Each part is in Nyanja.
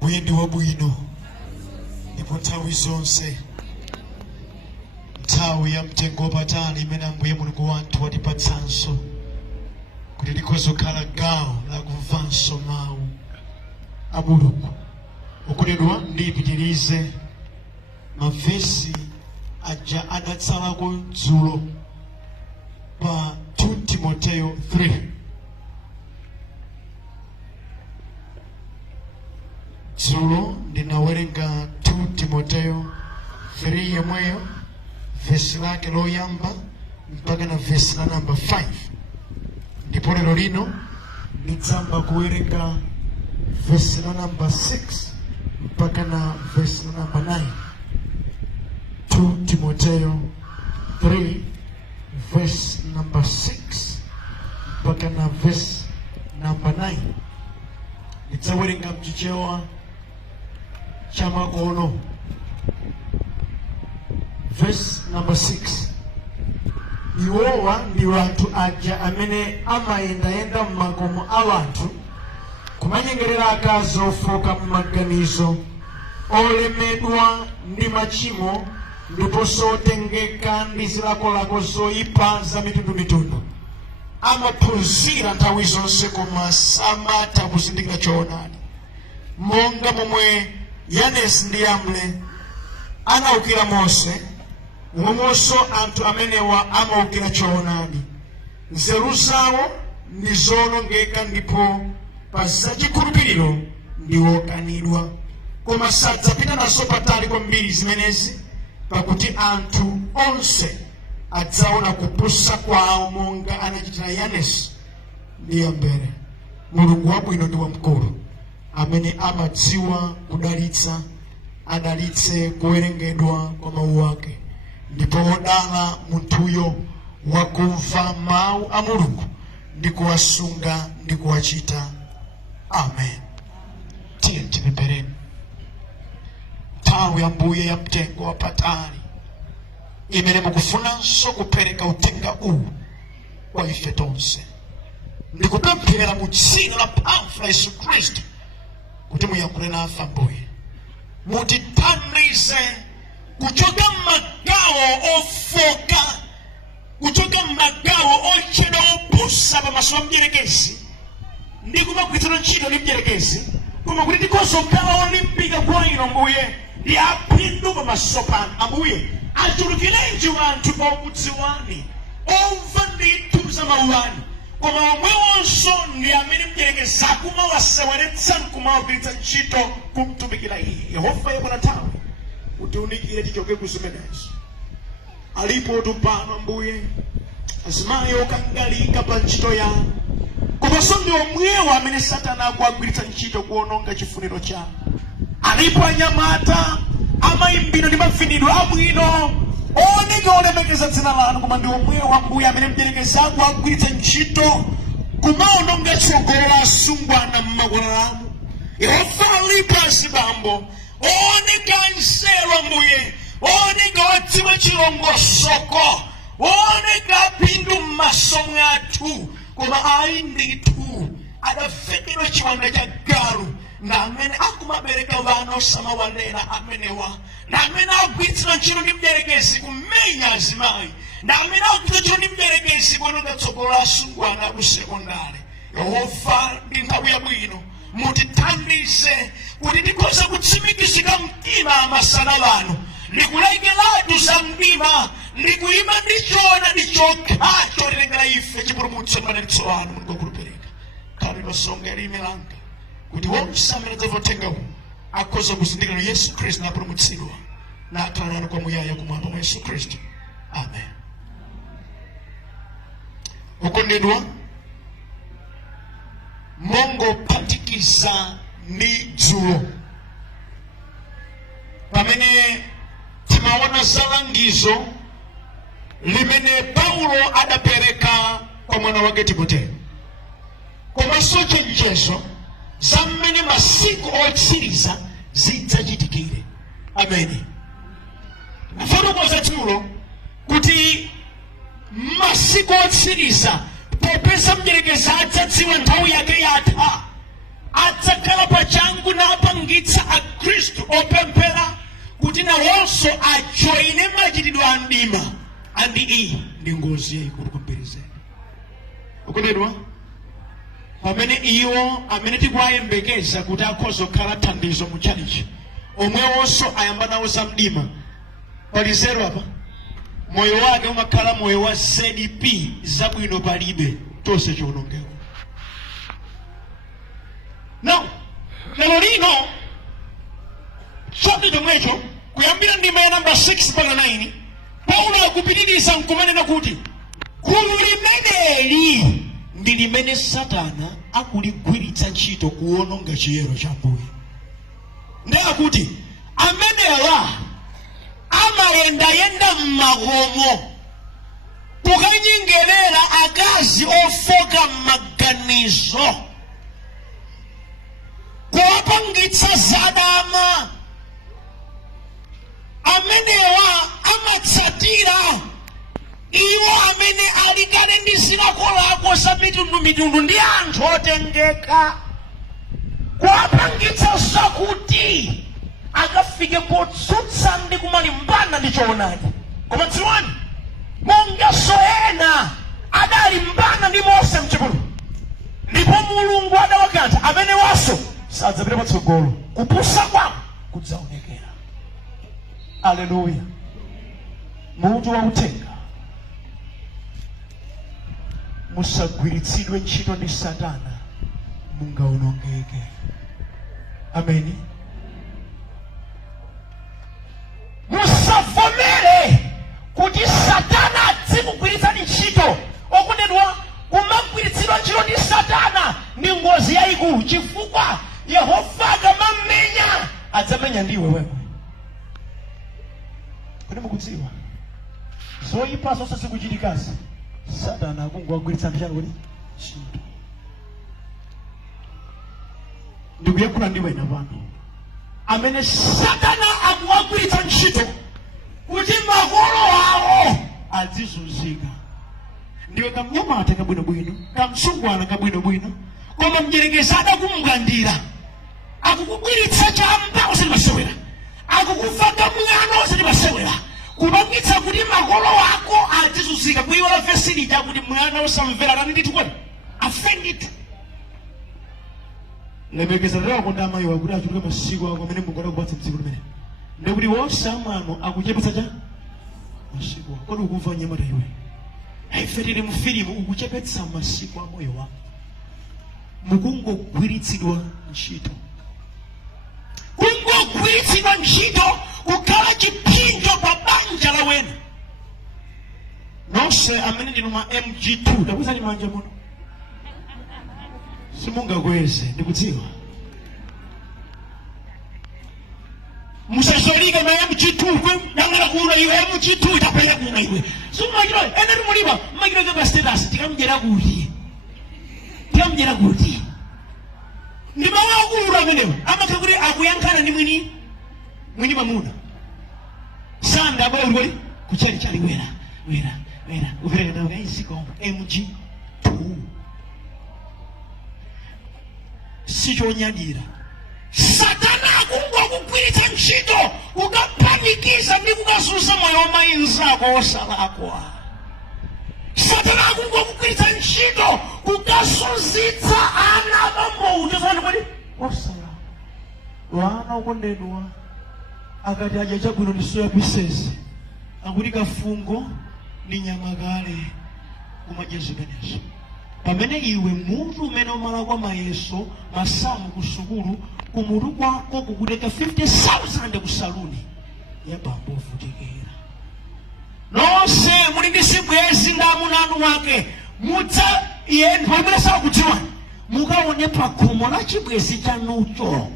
Bwindi wa bwino ipo nthawi zonse nthawi ya mtengo patali imene Ambuye Mulungu wathu watipatsanso kuti likhoza kukhala gawo la kumvanso mawu a Mulungu. Okondedwa ndipitirize mavesi aja adatsalako dzulo pa 2 Timoteyo 3. Dzulo ndinawerenga 2 Timoteyo 3 yemweyo vesi lake loyamba mpaka na vesi la namba 5. Ndipo lero lino ndidzamba kuwerenga vesi la namba 6 mpaka na vesi la namba 9. 2 Timoteyo 3 vesi namba 6 mpaka na vesi namba 9. Ndidzawerenga mchichewa chamakono. Verse number 6. Iwowa ndi wanthu aja amene amayendayenda m'makomo a wanthu kumanyengerera akazi ofoka m'maganizo, olemedwa ndi machimo ndiponso otengeka ndi zilakolako zoyipa za mitundumitundu. Amaphunzira nthawi zonse koma samatha kuzindikira choonadi. Monga momwe Yanesi ndi Yambre anawukira Mose, momwenso anthu amenewa amawukira choonadi. Nzeru zawo ndi zowonongeka ndipo pa zachikhulupiriro ndi okanidwa. Koma sadzapita nazo patali kwambiri zimenezi, pakuti anthu onse adzaona kupusa kwawo monga anachitira Yanesi ndi Yambre. Mulungu wabwino ndi wamkulu amene amadziwa kudalitsa, adalitse kuwerengedwa kwa mawu ake. Ndipo wodala munthuyo wakumva mawu a Mulungu ndi kuwasunga ndi kuwachita. Amen. Tiye tipemphereni. Nthawi Ambuye ya mtengo wapatali imene mukufunanso kupereka uthenga uwu kwa ife tonse, ndikupemphera mu dzina la mphamvu la Yesu Khristu kuti muyankhule nafe Ambuye. Mutithandize kuchoka m'magawo ofoka, kuchoka m'magawo ochedwa opusa pamaso pa mdierekezi ndi kumagwiritsa ntchito ndi mdierekezi, koma kuti tikhoza kukhala olimbika kwa inu Ambuye ndi aphindu pamaso panu. Ambuye, achulukirenji wanthu okudziwani, omva ndithu za mawu anu, koma omwewonso ndi amene mdierekezi akumawaseweretsa kumawagwiritsa ntchito kumtumikira Iye. Yehova yepona nthawi utiunikire tichoke kuzimenezo. Alipo tupano Ambuye azimayi okangalika pa ntchito yanu, komanso ndi omwewo amene Satana akuwagwiritsa ntchito kuwononga chifuniro chanu. Alipo anyamata amayimbidwa ndi mavinidwe abwino ooneka olemekeza dzina lanu, koma ndi omwewo Ambuye amene mdierekezi akuwagwiritsa ntchito kumawononga tsogolo la asungwana m'makola anu. Yehova alipo azibambo ooneka nzeru Ambuye oneka wadziwa chilongosoko, oneka pindu m'maso mwathu, koma ayi ndithu adavekedwa chiwanda cha galu, na amene akumabereka vana osamawalera amenewa, na amene agwiritsira ntchito ndi mdierekezi kumenya azimayi, na amene agwiritsira ntchito ndi mdierekezi kuononga tsogolo la asungwana ku sekondari. Yehova ndi nthawi yabwino mutithandize kuti tikhoza kutsimikizika mtima masana wano, ndikulekeratu za mdima, ndikuyima ndichoona ndichokhacho tilengera ife chipulumutso madalitso wanu mungokhulupirika. Khalani losonga lime langa kuti wonse amene adzatenga uwu akhoza kuzindikira Yesu Khristu napulumutsidwa na akhala nanu kwamuyaya kumwamba mwa Yesu Khristu. Amen. Ukondedwa, mongophatikisa ndi dzulo pamene timaona zalangizo limene Paulo adapereka kwa mwana wake Timoteyo, komanso chenjezo za mmene masiku otsiriza zidzachitikire. Ameni. Nafotokoza dzulo kuti masiku otsiriza popeza mdierekezi adzadziwa nthawi yake yatha, adzakhala pachangu napangitsa akhristu opemphera kuti nawonso ajoine machitidwe a mdima. Andi iyi ndi ngozi yayikulu kumperizeni. Ukondedwa, pamene iwo amene tikuwayembekeza kuti akhoza kukhala thandizo mu chalichi, omwewonso ayamba nawo za mdima, pali zero apa. Moyo wake umakhala moyo wa ZDP, zabwino palibe, tonse chiwonongeko. Now, lero lino choti chomwecho kuyambira ndima ya namba 6 mpaka 9, Paulo akupitiriza nkumanena kuti gulu limeneli ndi limene Satana akuligwiritsa ntchito kuwononga chiyero cha Ambuye. Ndi akuti amenewa amayendayenda m'makomo kukanyingerera akazi ofoka m'maganizo, kuwapangitsa zadama. Amenewa amatsatira iwo amene ali kale ndi zilakolako za mitundu ndi anthu otengeka, kuwapangitsa zakuti akafike potsutsa ndi kumalimbana ndi choonadi. Koma dziwani, monganso ena adalimbana ndi Mose m'chipululu, ndipo Mulungu adawakantha, amene waso sadzapita patsogolo, kupusa kwawo kudzaonekera. Haleluya. Mutu wa uthenga, musagwiritsidwe ntchito ndi Satana mungaonongeke. Ameni. Musavomere kuti Satana adzikugwiritsani ntchito. Okondedwa, kumagwiritsidwa ntchito ndi Satana ndi ngozi yayikulu, chifukwa Yehova akamamenya adzamenya ndiwe wewe. Kodi mukudziwa zoyipa zonse zikuchitikazi Satana akungogwiritsa ntchito kuti ntchito. Ndikuyankhula ndiwe ina pano amene Satana akuwagwiritsa ntchito kuti makolo awo adzizunzika. Ndiwe kamnyamata kabwinobwino, kamsungwana kabwinobwino, koma mdierekezi adakumugandira, akukugwiritsa chamba osati masewera, akukufaka mwana osati masewera, kupangitsa kuti makolo ako adzizunzika. Kuiwala vesi lija kuti mwana osamvera lani nditu kwani afenditu. Lemekeza lero konda amayi wakuti achuluke masiku ako amene Mulungu akupatsa mdziko limene. Ndikuti wonse amwano akuchepetsa cha masiku ako. Kodi ukumva nyamata iwe? Ife tili mu filimu, ukuchepetsa masiku a moyo wako, mukungogwiritsidwa ntchito. Kungogwiritsidwa ntchito kukhala chipinjo pa banja la wena. Nonse amene ndinu ma MG2 takwizani manja muno, simungakweze, ndikudziwa. Musazolika na MG2 kwe nangala kuuna iwe MG2 itapele kuuna iwe. Sumagiro ena numuliba magiro kwa status tikamjera kuti. Tikamjera kuti. Ndima wao kulura menewa ama kakuri akuyankana ni mwini mamuna. Sanda bwe kuchali chali wera uvereka na isiko MG2 sicho nyadira Satana akungokugwiritsa ntchito ukapanikiza ndi kukasusa moyo wa mayinzako osalakwa. Satana akungokugwiritsa ntchito kukasuzitsa ana amauta zanu kodi osalakwa. Wana okondedwa akati aja chabwino ndi soya pieces akuti kafungo ndi nyama kale kumadya zimenezo. Pamene iwe munthu umene umala kwa mayeso masamu ku sukulu kumutu kwako kukuteka 50,000 ku saluni ya bambo ovutikira. Nonse muli ndi sibwezi ndi amuna anu wake mudza iye mpamene sakutiwa mukaone pakhomo la chibwezi chanucho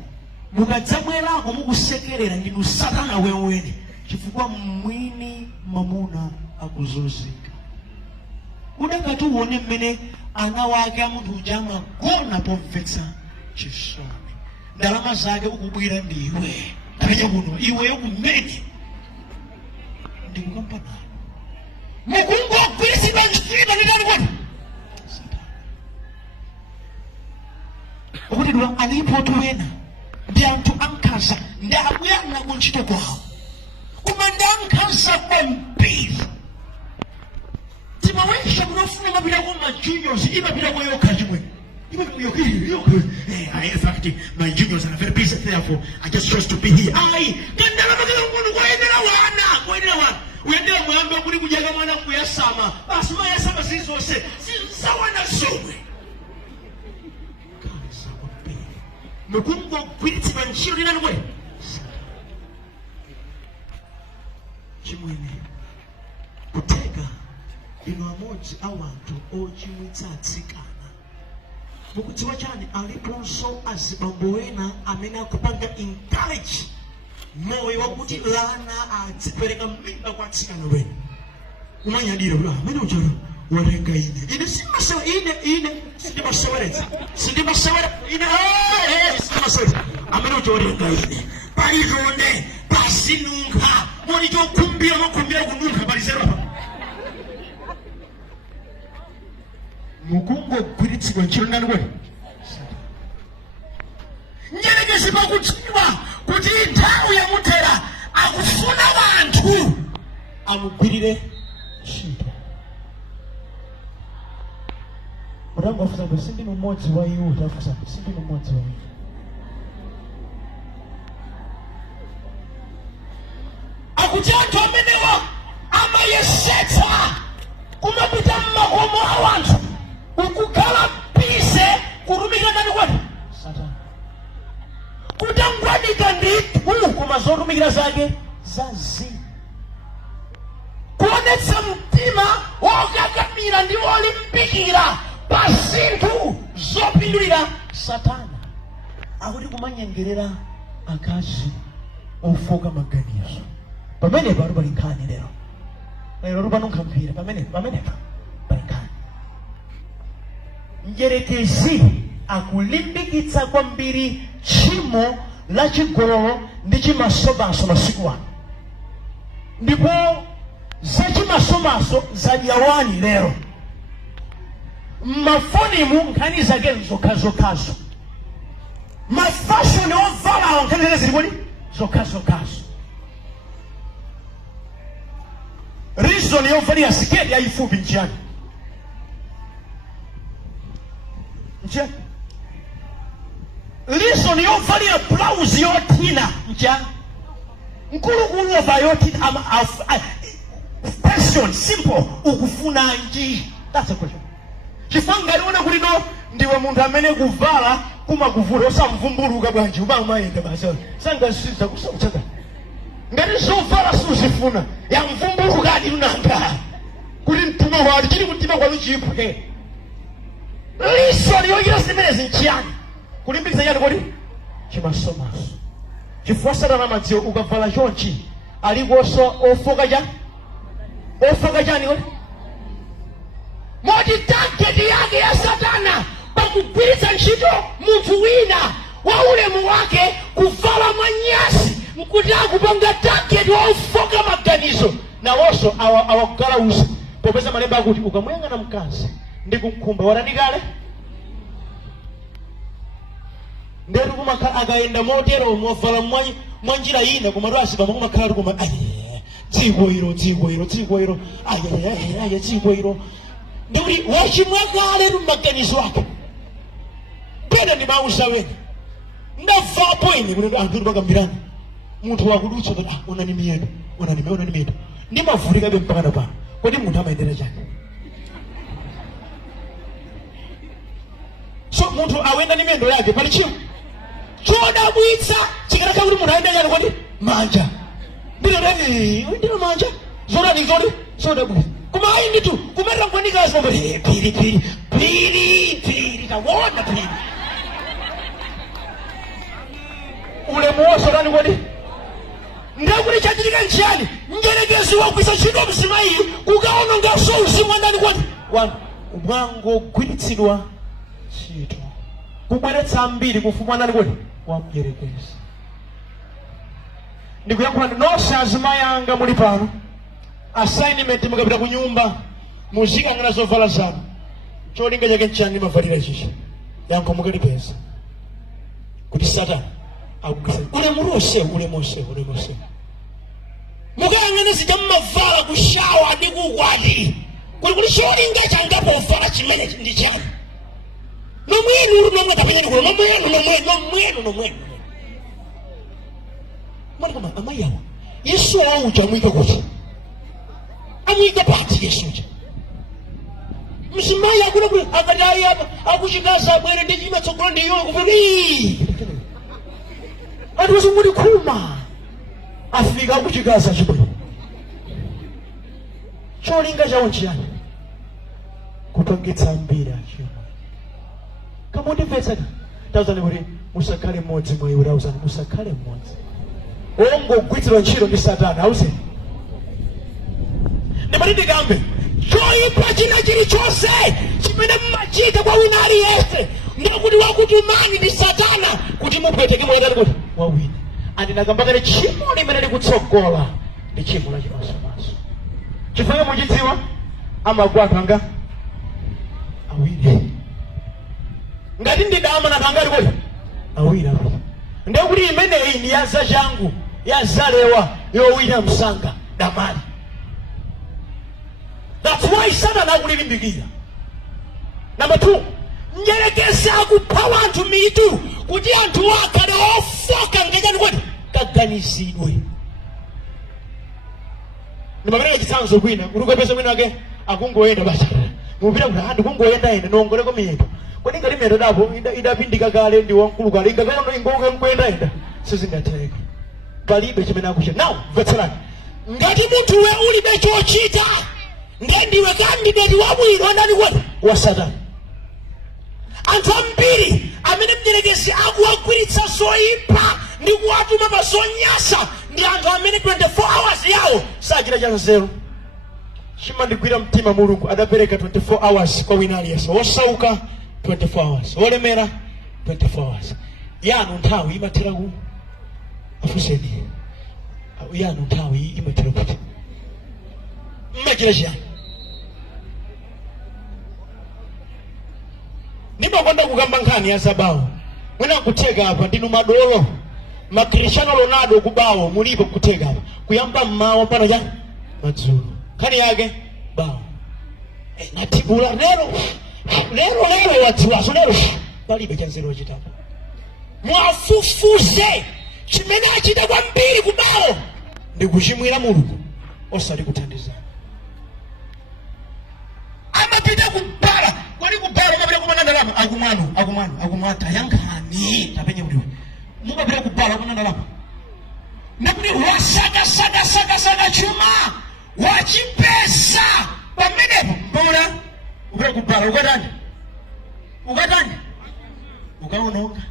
mukadzabwerako mukusekerera ndinu Satana wewene chifukwa mwini mamuna akuzunzika. Udakati uone mmene ana wake amunthu uja amagona pomvetsa chisoni. Ndalama zake ukubwira ndiwe penya kuno iweyo kumene ndikukampa nayo mukungogwiritsidwa ntchito nditani kwati ukuti dula alipo tuwena ndi anthu ankhanza ndi akuyang'ana ku ntchito kwawo koma ndi ankhanza kwambiri. Timawesha kunofuna mapita kwa majuniors imapita kwa yokha chimwe. In fact, my juniors are very busy, therefore I just chose to be here. Uendea mwamba kuli kujaga mwana kuyasama. Basi mayasama sizose. Sawana somwe. Mukungo kwiti banchiro ni nani mwe? Chimwene. Kutega ino amoji awantu ochimwita atsikana. Mukutiwa chani aliponso azibamboena amene akupanga encourage moyo wakuti lana adzipereka mimba kwa atsikana wenu. Umanyadira bula amene uchoro warenga ine simasewa ine sindimaseweretsa ine sindimaseweretsa amene uchoro warenga ine palizonde pasinunkha moni chokumbira makumbira kununkha palizero apa mukungo gwiritsidwa ntchito ndani kwe nyerekezi pakutchedwa kuti nthawi yamuthera akufuna wanthu amugwirire ntchito. Mutango afusa kuti sindinu mmodzi wa iwo tafusa sindinu mmodzi wa iwo. Akuti anthu amenewa amayesetsa kumapita mmakomo a wanthu ukukhala pise kurumika ndani kwati Satana kutangwanika ndithu koma zorumikira zake zazi kuonetsa mtima wokakamira ndi wolimbikira pa zinthu zopindulira Satana akuti kumanyengerera akazi ofoka maganizo. Pamene pano pali nkhani lero panonkamphira pamene pali nkhani. Njerekezi akulimbikitsa kwambiri tchimo la chigololo ndi chimasomaso masiku ano. Ndipo za chimasomaso zadyawani lero. Mafonimu nkhani zake zokhazokhazo. Mafashoni ovalawo nkhani zake zili kodi zokhazokhazo. Reason yovalia siketi yayifupi nchiyani? Nchiyani? Reason yovalia blouse yotina nchiyani? Nkulu ova yotina question simple ukufuna nji. That's a question. Chifanga liona kulino ndiwe munthu amene kuvala kumakuvula osamvumbuluka bwanji umayenda basi. Sanga siza kusochaka. Ngati zovala suzifuna ya mvumbuluka adi unanga kuti mtima wali chili kutima kwa luchipwe. Liso liyoyira zimenezi nchiyani? Kulimbikitsa chani kodi? Chimasomaso. Chifukwa Satana amadziwa ukavala chonchi alikoso ofoka chani? Ofoka chani kodi? Moti target yake ya Satana pakugwiritsa ntchito munthu wina wa ulemu wake kuvala manyasi mkuti akupanga target wa ofoka maganizo nawoso awakugala usa popeza malemba akuti ukamuyang'ana mkazi ndi kumkhumba watani kale ndetu kumakhala akayenda motero movala mwanjira ina kumatu asipama kumakhala ali kuma dziko ilo aya dziko ilo ndikuti wachimwa kale maganizo ake pena ndimauza wena ndavapo ine kuti anthu pakambirana munthu wakudutsa kuti onani miyendo ndimavulikabe mpakana pano kodi munthu amayendera chake so munthu awenda ndi miyendo yake pali chimo chodabwitsa chikanakhala kuti munthu ayenda chake kodi manja ndino manja zodani zodi sodabwitsa koma ayi nditu kumatira nkwanikazi pomwe piri tawona piri ulemu wonse ndani kodi ndakuti chachitika nchiyani mdierekezi wagwisa ntchito mzimayi kukaonongaso uzimu wandani kodi wanu mwangogwiritsidwa ntchito kubweretsa ambiri kufumu andani kodi wa mdierekezi. Ndikuyankhula nonse azimayi anga muli pano assignment mukapita ku nyumba muzikang'ana zovala zanu cholinga chake nchani mavalira chicha yankho mukalipeza kuti Satani akugwisa ulemonse mukayang'ana zita mmavala kushawa ndi kukwati kuli cholinga changapo uvala chimene ndi chani nomwenu nomwe kapenya ndikulo nomwenu mwani koma amayi awa Yesu auja amuyika kuti amuyika pati Yesu uja mzimayi akula akati ayi apa akuchikaza abwere ndi chimatsogolo ndi iwo kuvuti ati wazunguli khuma afika akuchikaza chibwere cholinga chawo nchiyani kupangitsa mbiri achimwe kama undimvetsaka tauzani kuti musakhale mmodzi mwa iwo tauzani musakhale mmodzi wongogwitsidwa ntchito ndi Satani auzeni ndimati ndikambe choyipa china chilichonse chimene mmachita kwa wina aliyense ndikuti wakutumani ndi Satana kuti mupweteke mwatani kuti wawina andinakambakale tchimo limene likutsogola ndi tchimo la chimasomaso chifukwa muchidziwa amagwatu anga awiri ngati ndidama natangati kuti awiri ndikuti imeneyi ndi yaza changu yazalewa yowina msanga damali. That's why Satani akulilimbikira. Number 2, mdierekezi akupha anthu mitu kuti anthu akhale ofoka ngachani kwati kaganizidwe. Ndimapereka chitsanzo kwina kuti ukapeza mwina wake akungoyenda basa mupita kuti ndikungoyenda nongoleko miyendo kodi ngati miyendo dapo idapindika kale ndi wankulu kale ingakhala ingoke nkuyendayenda sizingatheke palibe chimene akuchita. Now mvetserani ngati munthu we ulibe chochita ndiwe kandidati wabwino andani kwati wa Satani. Anthu ambiri amene mdierekezi akuwagwiritsa zoyipa ndi kuwatuma pa zonyasa ndi anthu amene 24 hours yawo sachita chanzeru. Chimandigwira mtima Mulungu adapereka 24 hours kwa wina aliyense wosauka 24 hours wolemera 24 hours yanu nthawi imathera ku afuseni yanu nthawi imathera kuti mmachita chiyani. Ndimakonda kukamba nkhani ya zabawo mwina kutheka apa ndinu madolo Cristiano Ronaldo kubawo mulipo kutheka apa kuyamba mmawa mpaka cha madzulo nkhani yake bawo natibula lero wadziwaso lero palibe chanzeru chitatu mwafufuze chimene achita kwambiri kubawo ndi kuchimwira Mulungu osati kuthandiza. Amapita kubala kwani kubala amapita kumana ndalama akumwata yankhani tapenye kuti mukapita kubala kumana ndalama nakuti wasaka chuma wachipesa pamenepo mbona upita kubala ukatani ukaononga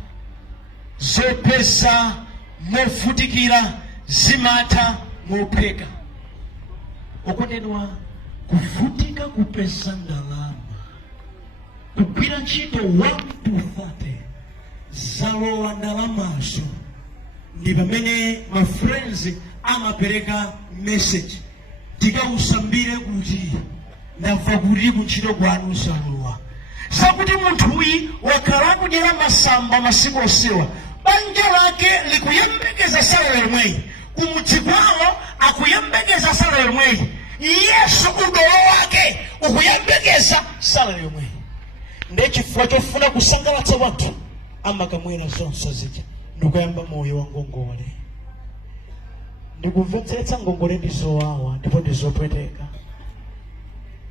zopesa mofutikira zimatha mopheka okondedwa kuvutika kupesa ndalama kugwira ntchito 1 to 30 zalowa ndalamazo ndi pamene ma friends amapereka message tikausambire kuti ndamva kuti kuntchito kwanu usalowa. Sakuti munthuyi wakhala kudyera masamba masiku onsewa, banja lake likuyembekeza sala yomweyi, kumudzi kwawo akuyembekeza sala yomweyi, Yesu udolo wake ukuyembekeza sala yomweyi. Ndiye chifukwa chofuna kusangalatsa wanthu amakamwera zonse zija ndikuyamba moyo wa ngongole. Ndikumvetsetsa ngongole ndizowawa ndipo ndizopweteka.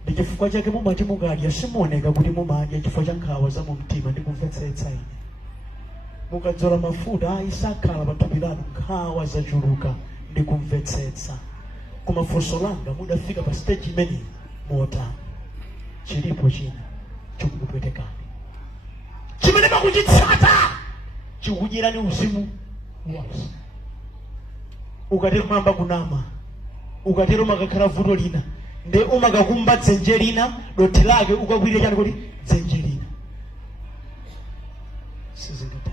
Ndi chifukwa chake mumati mukadya simuoneka kuti mumadya chifukwa cha nkhawa za mu mtima. Ndikumvetsetsa ine. Mukadzola mafuta isakhala pa thupi lanu nkhawa zachuluka. Ndikumvetsetsa. Koma funso langa mudafika pa stage imene motani. Chilipo china chikukupwetekani. Chimene makuchitsata chikukudyerani uzimu wonse. Ukatero mamba kunama, ukatero makakhala vuto lina, nde umakakumba dzenje lina, doti lake ukakwire chani kuti dzenje lina. Sizingata.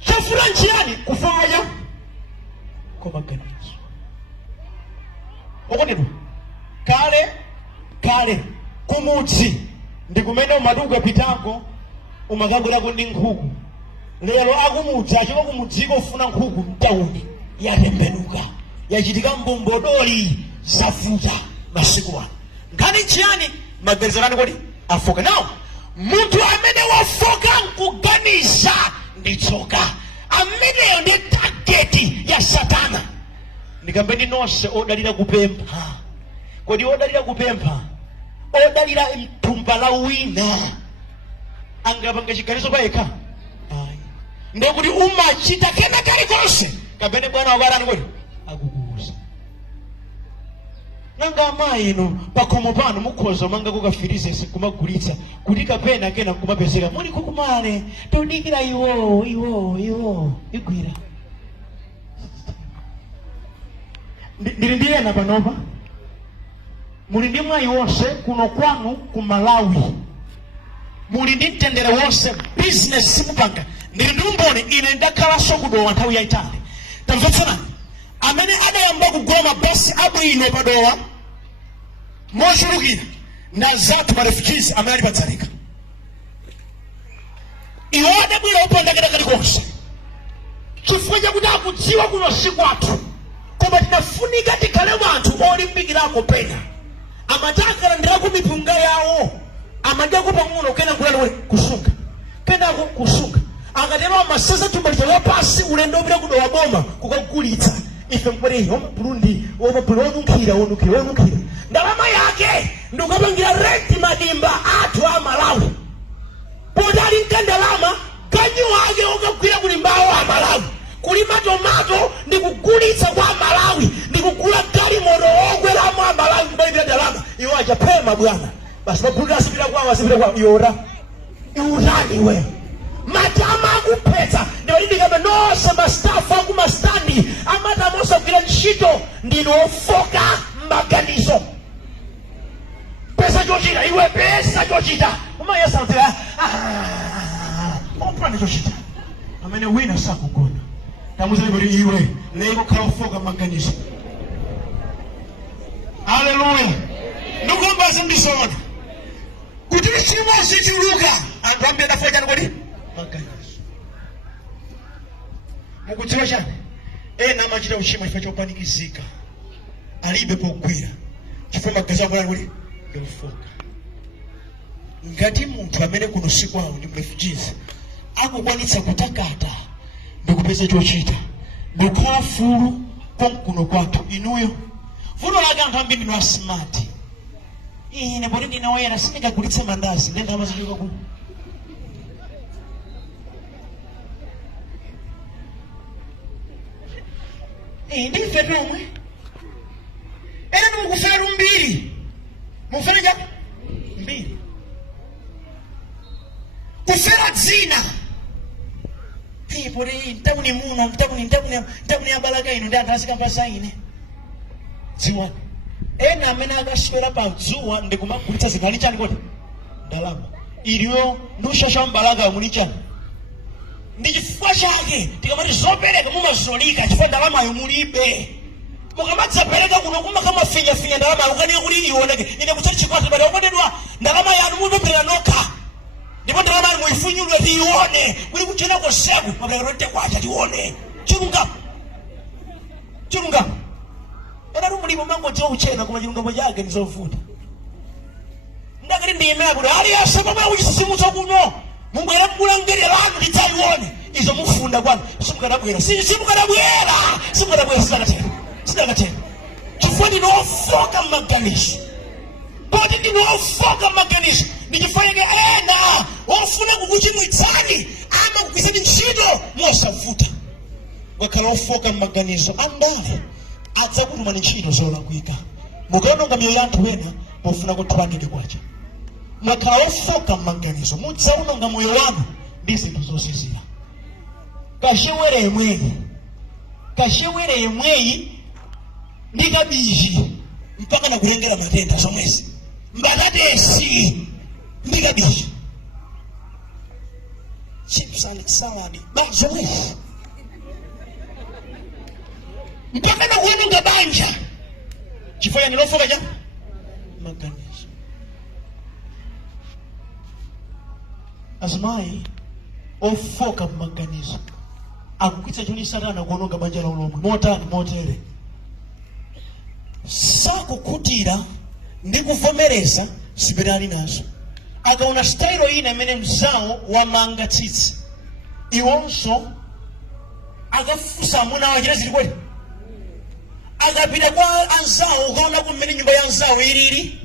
Chafuna nchiyani kufanya kwa maganizo. Okondedwa, kale kumudzi ndikumene umaduka pitako umakabwerako ndi nkhuku. Lero akumudzi achoka kumudziko ufuna nkhuku mtawuni yatembenuka, yachitika mbombodoli zavuta masiku ano. Nkhani nchiyani? Maganizo kuti afoka. Now munthu amene wafoka nkuganiza ndi tsoka, ameneyo ndi target ya Satana. Ndikambeni nonse odalira kupempha. Kodi odalira kupempha, odalira mthumba la wina angapanga chiganizo payekha? Ndekuti umachita kena kalikonse kapene bwana wabarani kuti akukuuza. Nanga amayi ino pakhomo pano mukhoza manga kukafirize kumagulitsa kuti kapena kena kumapezeka muli kukumale todikira iwo igwira. Ndili ndiyena panopa muli ndi mwayi wonse kuno kwanu ku Malawi, muli ndi mtendere wonse, business simupanga. Ndili ndi umboni ine ndakhalanso kudowa nthawi yayitali. Tamvetserani, amene adayamba kugula mabasi abwino padowa mochulukira na zathu ma refugees amene ali padzaleka. Iwo adabwera uponda kena kalikonse chifukwa chakuti akudziwa kuno si kwathu, koma tinafunika tikhale wanthu olimbikirako pena. Amatakala ndirako mipunga yawo amadyaku pang'ono kena kulala kusunga kenako kusunga. Akatero amasasa tumbalito lapasi ulendo upita kudowa boma kukagulitsa. Ife mkwere Burundi onunkhira. Ndalama yake ndikukapangira renti madimba athu a Malawi. Podali nkandalama kanyu wake ukagwira kulimbawo a Malawi. Kulima tomato ndikugulitsa kwa Malawi. Ndikugula galimoto ogweramo a Malawi kubalipira ndalama. Iwo achapema bwana. Basi mabulika asipita kwa yora. Iurani we. Matama kupeta ndio ili kama nose mastafu aku mastandi amata mosa kila nshito ndino foka maganizo. Pesa jojita, iwe pesa jojita. Uma yasa mtila oprani jojita amene wina saku kona tamuza libori iwe lego kawa foka maganizo. Hallelujah. Nukumba zimbisona kutilishi mosi chiluka andwambia dafoja nukodi maganizo. Mukudziwa chani? Ena amachita uchimo chifukwa chopanikizika. Alibe pogwira. Chifukwa magazi akula kuti ndofoka. Ngati munthu amene kuno sikwawo ndi refugees akukwanitsa kutakata ndikupeza chochita ndikhala fulu konkuno kwathu inuyo vuto lake anthu ambiri ndi smart. Ine poti ndinawoyera sindikagulitsa mandazi ndendalama zichoka kuno. Ndife tomwe ena mukufera lumbiri mufera ja mbiri kufera dzina pori ntabuni muna ntabuni abalaka ino ndi anthu azikampasa ine dziwa. Ena amene akaswera pa dzuwa ndikumagulitsa zinthu ali chani kodi ndalama iliyo nushasha mbalaka muli chani ndi chifukwa chake tikamati zopereka mumazolika chifukwa ndalamayo mulibe. Mukamadzapereka kuno kumakamafinya ndalamayo ukanika kuti ioneke. Ine kuchati chikwati bada ukondedwa ndalama yanu mupemphera nokha. Ndipo ndalama yanu muifunyulwe tiione kuli kuchena koseku mapelekero kwacha tione. Chilungamo. Ena rumulimo mangodziwa kuchena koma chilungamo chake ndizovuta. Ndakati ndiyimera kuti aliyese koma kuchisisimutsa kuno. Mungwera mkulangere lanu lidzaione. Izo mufunda kwanu. Simukadabwera. Sidakatera. Chifukwa ndinofoka m'maganizo. Poti ndinofoka m'maganizo. Ndichifanike ena ofuna kukuchimwitsani ama kugwirizani ntchito mosavuta. Wakhala ofoka m'maganizo andale adzakutumani ntchito zolakwika. Mukaononga miyoyo ya anthu ena pofuna kuthandizidwa kwacha. Mwakhala ofoka m'maganizo mudzaononga moyo wanu ndi zinthu zozizira. Kachewere yemweyi ndi kabichi mpaka nakulengera matenda zomwezi. Mbatatesi ndi kabichi. Chips and salad zomwezi. Mpaka nakuononga banja. Chifukwa ndinofoka cha maganizo. Azimayi ofoka m'maganizo akukitsa choni Satana kuononga banja la ulomwe. Motani motere. Sakukutira ndi kuvomereza sibirani nazo. Akaona stailo ina imene mzawo wamanga tsitsi. Iwonso akafusa amuna wachita zili kweli. Akapita kwa anzawo ukaona kumene nyumba ya anzawo ilili.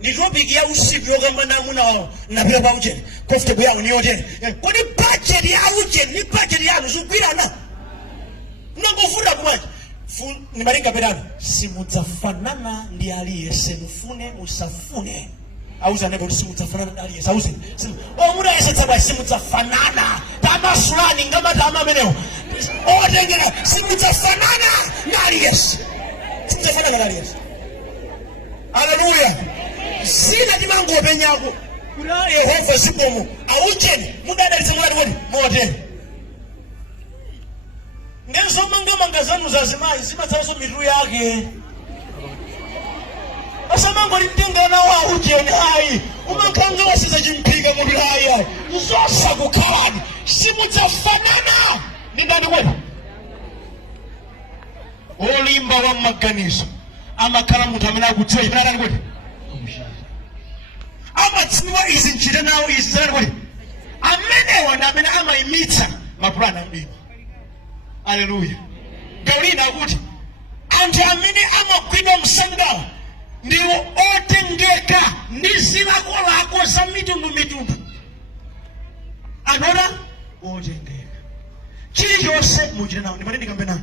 Ni topic ya usiku yokamba na amuna wawo. Napita pa ucheni. Comfortable yawo ni yotere. Kodi budget ya ucheni ni budget yanu zugwirana. Nangovuta kumwachi. Ni malinga pedano. Simudzafanana ndi aliyese mufune musafune. Auza nebo simudzafanana ndi aliyese. Auze. Omuna yese tsabwa simudzafanana. Tama sulani ngama tama meneo. Otengera simudzafanana ndi aliyese. Simudzafanana ndi aliyese. Hallelujah. Sina dimango penyako. Kula Yehova sibomo. Aucheni mudada lisemwali wodi mote. Ngenso manga zanu zazimayi zimatsaso mitu yake. Asamango limtenga na wa ucheni hayi. Umankanga wasiza chimpiga mudu hayi. Zosa kukhalani. Simudzafanana. Ni ndani kwenu? Olimba wa maganizo. Amakhala munthu amene akudziwa chimene ndani kwenu? Amadziwa izi nchita nawo izi ndani kwenu? Amenewa ndi amene amayimitsa mapulani amdima. Hallelujah. Gaulina kuti anthu amene amagwidwa msangawo ndiwo otengeka ndi zilakolako za mitundu. Anora otengeka. Chilichonse muchita nawo. Ndimati ndikambe nawo.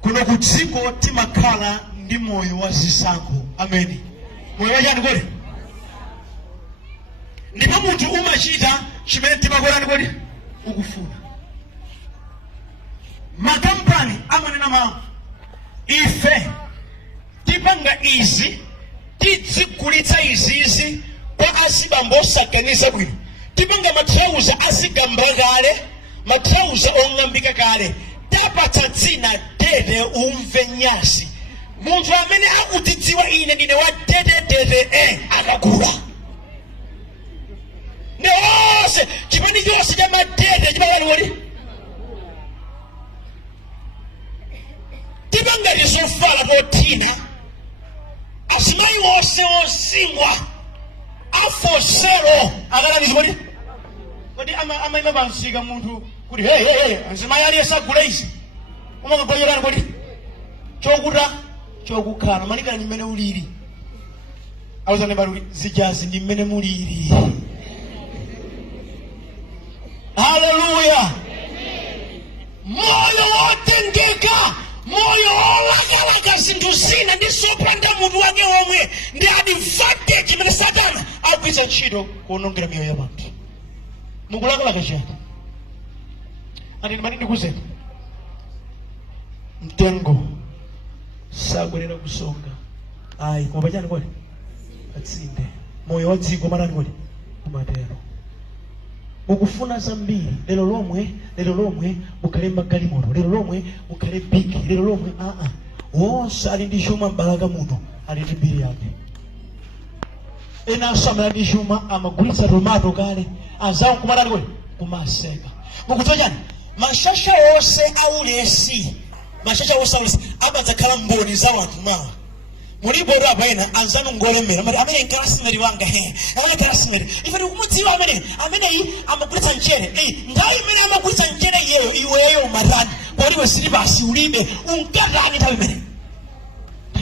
Kuno kudziko timakhala ndi moyo wa zisankho. Ameni. Moyo wachani kodi? Ndipo munthu umachita chimene timakolani kodi? Ukufuna. Makampani amanena mawu. Ife tipanga izi tidzigulitsa izizi kwa azibambo osakaniza bwino. Tipanga matrauza azigamba kale, matrauza ong'ambika kale. Tapatsa dzina Dede umve nyasi. Munthu amene akutidziwa ine ndine wa Dede akagula. Nose chipani chonse cha madede chipakani wodi. Tipanga lisofala potina. Asimayi wose ozingwa afosero akalani wodi. Kodi ama imabansika munthu kuti hey asimayi aliyesagula izi. Umakagulirani kodi? Chokuta chokukhala manikana nimene uliri. Auza nebalu zijazi ndi mmene muliri. Hallelujah. Moyo wotengeka, moyo olakalaka zinthu zina ndi sopanda munthu wake omwe ndi advantage imene Satana agwiritsa ntchito kuonongera miyoyo ya anthu. Mukulakalaka chani? Ati ndimati ndikuzeni. Mtengo sabwerera kusonga. Ayi, koma pachani kodi? Atsinde. Moyo wa dziko marani kodi? Kumatero. ukufuna zambiri lero lomwe mukhale magalimoto, lero lomwe mukhale bigi, lero lomwe wonse ali ndi chuma m'balaka muno ali ndi mbiri yake. Ena asamala ndi chuma amagulitsa tomato kale azawo kumatani kodi kumaseka. Mukudziwa chani? Mashasha wonse aulesi amadzakhala mboni za wanthu mawa. Mulipo ndo apaena anzanu ngolemera mati amene nkalasimeri wanga amene kalasimeri ife tikumudziwa ameneyi amagulitsa mchere nthawi imene amagulitsa mchere iweyo umatani paliwe silipasi ulibe unkatani nthawi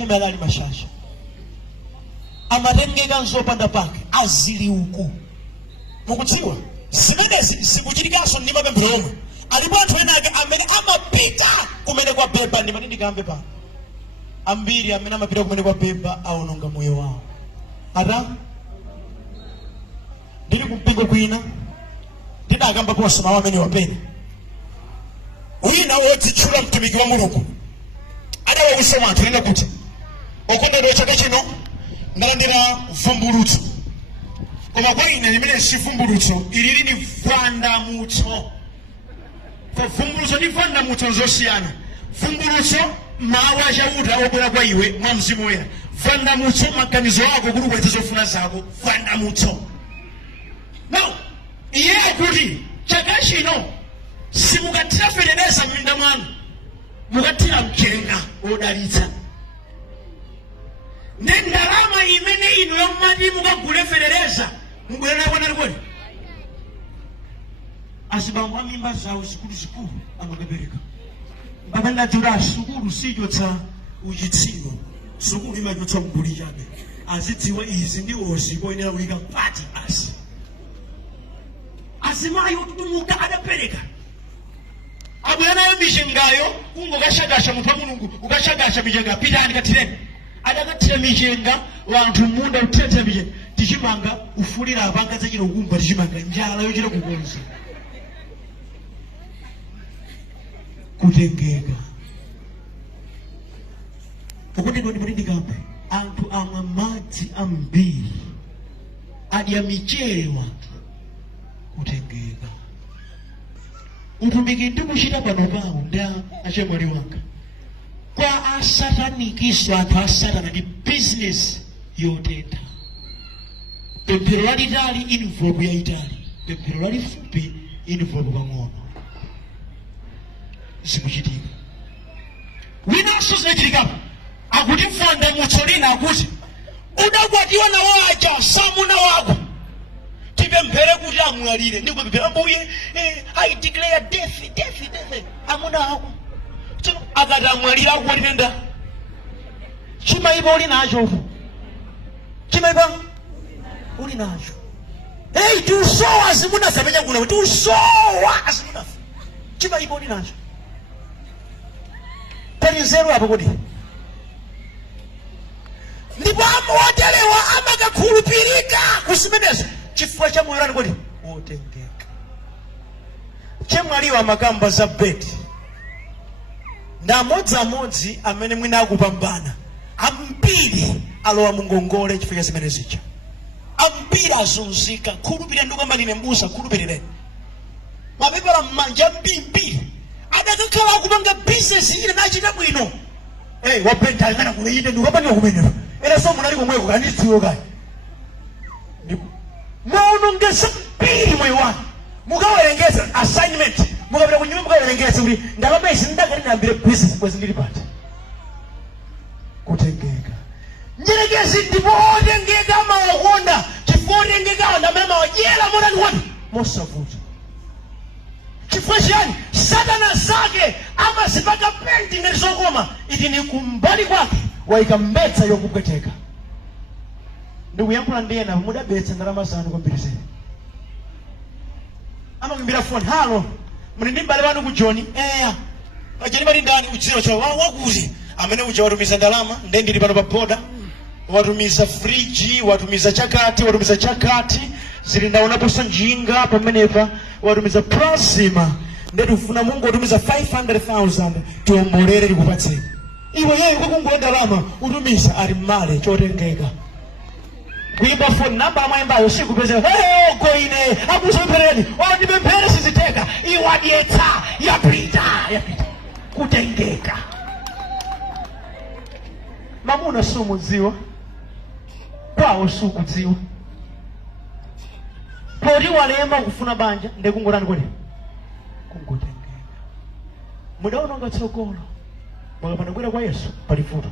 imene ali mashasha amatengeka nzopanda pake azili uku. Mukudziwa zimenezi zikuchitikanso ndi mapemphero omwe. Alipo anthu ena ake amene amapita kumene kwa beba ndimati ndikambe pano ambiri amene amapita kumene kwa beba aononga moyo wawo. Ndili kumpingo kwina ndidakamba posa mawu amene wapene wina wodzitchula mtumiki wa Mulungu adawawusa wanthu nena kuti okondedwa chaka chino ndalandira vumbulutso, koma kwa ine limene si vumbulutso ilili ni vandamutso. Vumbulutso ndi vandamutso zosiyana. Vumbulutso mawu achauta obwera kwa iwe mwa Mzimu Woyera. Vandamutso maganizo ako kuti ubweze zofuna zako. Vandamutso. Now, iye akuti chaka chino simukathira fetereza m'minda mwanu, mukathira mchenga wodalitsa. Ndi ndalama imene inu yomati mukagule fetereza mubwera nayo kwanali kodi. Azibambo amimba zawo zikulu amakapereka. Babenda tura sukulu sichotsa uchitsiru. Sukulu imachotsa mguli chabe. Azidziwa izi ndi ozipoyenera kuyika pati basi. Azimayi otutumuka adapereka. Abwera nayo michengayo kungokashakasha munthu wa Mulungu ukashakasha michenga pitani katireni. Adakathira michenga wanthu munda uthethe michenga tichimanga ufulira apanga zachira ukumba tichimanga njala yochira kukonza. Kutengeka. Ukuti ndo ndimati ndikambe anthu amwa madzi ambiri adya michere wanthu kutengeka. Utumiki ndikuchita pano pawo ndi achemwali wanga kwa asatanikiswa anthu asatana ndi business yotentha. Pemphero lalitali involve yaitali, pemphero lalifupi involve pang'ono. Zikuchitika. Winanso zinachitika akuti vandamutso lina akuti udakwatiwa nawo aja samuna wako tipemphere kuti amwalire ndi kupemphera Ambuye I declare death amuna wako akati amwalira akwatire nda chimaipa uli nacho chimaipa uli nacho tiusowa azimuna zapenya kuna tiusowa azimuna chimaipa uli nacho pali nzeru apo kodi. Ndipo amotelewa amakakhulupirika kusimeneza chifukwa cha moyo wanu kodi wotengeka. Chemwaliwa amakamba za beti na amodzi amene mwina akupambana ambiri alowa mungongole chifukwa cha zimenezicha. Ambiri azunzika khulupirira ndikamba ndine mbusa khulupirireni. Mapepala mmanja mbiri adakakhala akupanga business ile nachita bwino. Wapenta ngana kuleinde ndikapanga kumenera. Era so munali komweko kandidziwo kai. Maunongeza mbiri moyo wanu. Mukawerengeza assignment. Mukapita kunyumba mukawerengeza kuti ndalama izi ndakalindambire business kwezi ndili pati. Kutengeka. Nyerekezi ndipo otengeka amawakonda. Chifukwa otengeka ndamene mawajera modani wani. Mosavuta. Chifukwa chiyani satana zake amazipaka penti ngati zokoma iti ni kumbali kwake waika mbetsa yokupweteka. Ndikuyankhula ndi ena mudabetsa ndalama zanu kwambiri zedi. Amakumbira phone halo muli ndi m'bale wanu ku John pachani pali ndani kudziwa cho wakuti amene uja watumiza ndalama ndi ndili pano pa boda watumiza fridge watumiza chakati zili ndaonaponso njinga pamenepa watumiza plasma ndi tufuna Mungu watumiza 500,000 tiombolere likupatseni. Iwe yeye kukungola ndalama utumiza ali male chotengeka. kuimba phone number ambayo sikupeza hey goine akusompereni ndipemphere siziteka iwadieta yapita kutengeka. Mamuna sumudziwa kwawo sukudziwa poti walema kufuna banja ndekungotani kodi kungotengeka. Mudaona ngatsogolo mwakapanda kwera kwa Yesu palifuto.